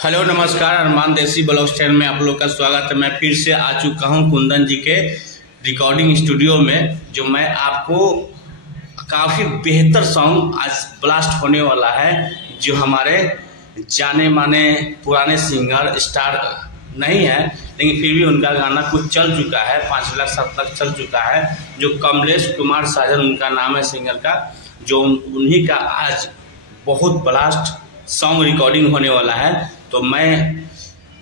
हेलो नमस्कार, अरमान देसी blogs channel में आप लोग का स्वागत है। मैं फिर से आ चुका हूं कुंदन जी के रिकॉर्डिंग स्टूडियो में, जो मैं आपको काफ़ी बेहतर सॉन्ग आज ब्लास्ट होने वाला है। जो हमारे जाने माने पुराने सिंगर स्टार नहीं है, लेकिन फिर भी उनका गाना कुछ चल चुका है, 5 लाख सब तक चल चुका है। जो कमलेश कुमार साजन उनका नाम है सिंगर का, जो उन्हीं का आज बहुत ब्लास्ट सॉन्ग रिकॉर्डिंग होने वाला है। तो मैं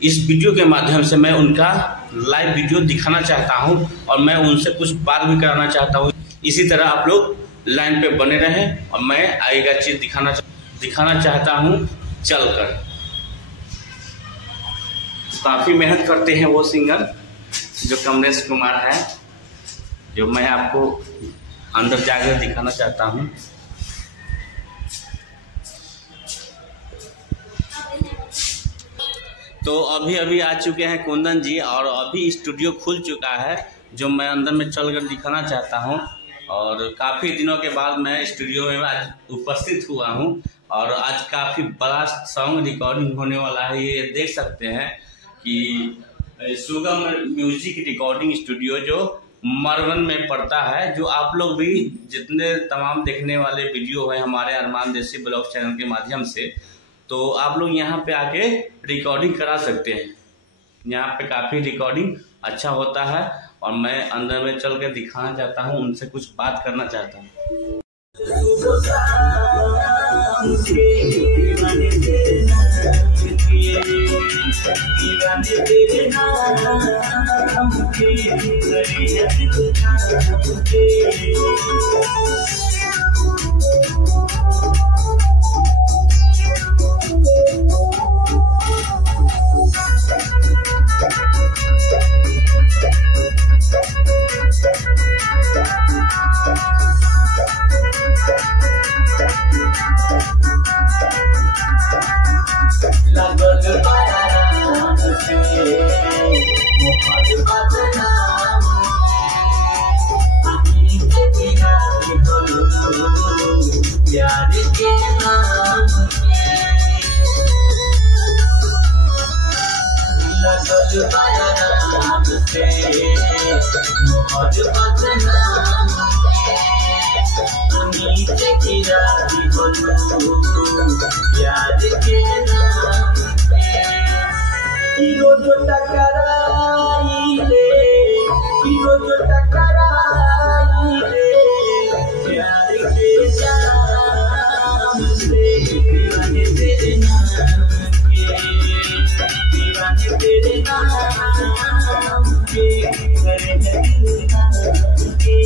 इस वीडियो के माध्यम से मैं उनका लाइव वीडियो दिखाना चाहता हूं और मैं उनसे कुछ बात भी कराना चाहता हूं। इसी तरह आप लोग लाइन पे बने रहें और मैं आएगा चीज दिखाना चाहता हूं चलकर। काफ़ी मेहनत करते हैं वो सिंगर जो कमलेश कुमार है, जो मैं आपको अंदर जाकर दिखाना चाहता हूं। तो अभी आ चुके हैं कुंदन जी और अभी स्टूडियो खुल चुका है, जो मैं अंदर में चलकर दिखाना चाहता हूं। और काफ़ी दिनों के बाद मैं स्टूडियो में आज उपस्थित हुआ हूं और आज काफ़ी बड़ा सॉन्ग रिकॉर्डिंग होने वाला है। ये देख सकते हैं कि सुगम म्यूजिक रिकॉर्डिंग स्टूडियो जो मरवन में पड़ता है। जो आप लोग भी जितने तमाम देखने वाले वीडियो है हमारे अरमान देसी ब्लॉग चैनल के माध्यम से, तो आप लोग यहाँ पे आके रिकॉर्डिंग करा सकते हैं। यहाँ पे काफ़ी रिकॉर्डिंग अच्छा होता है और मैं अंदर में चल के दिखाना चाहता हूँ, उनसे कुछ बात करना चाहता हूँ। प्यार के नाम लगल नाम से मोहब्बत नाम नीच गिरा प्यार के नाम हीरो जो टकराई रे, हीरो जो टकराई रे, प्यार के नाम से दीवाने तेरे नाम के, दीवाने तेरे नाम के, करे दिल नाम के।